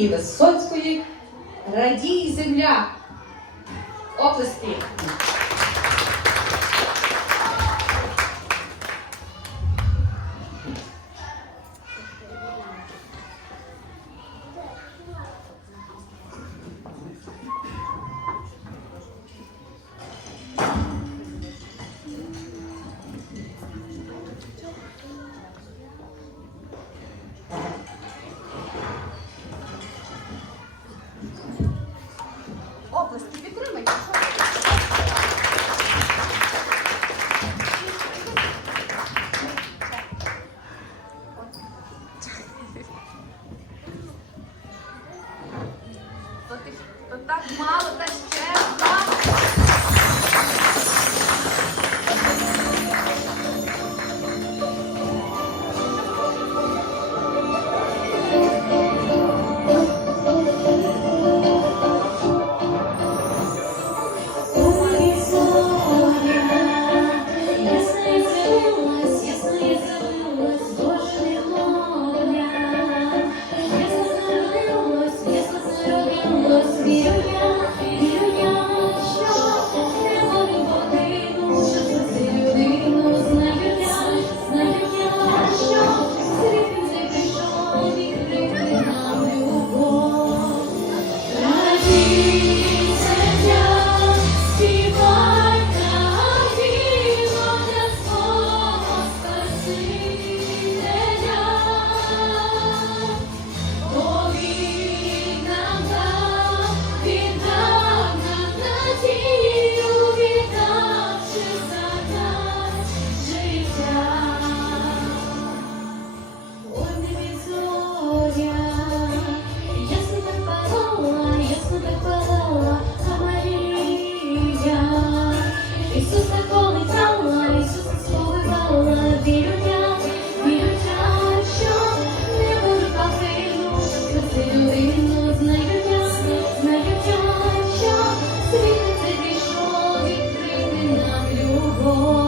Софії Висоцької Радій земля. Оплески. Oh.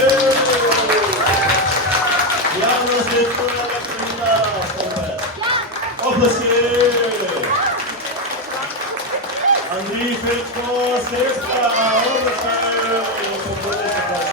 Yeah.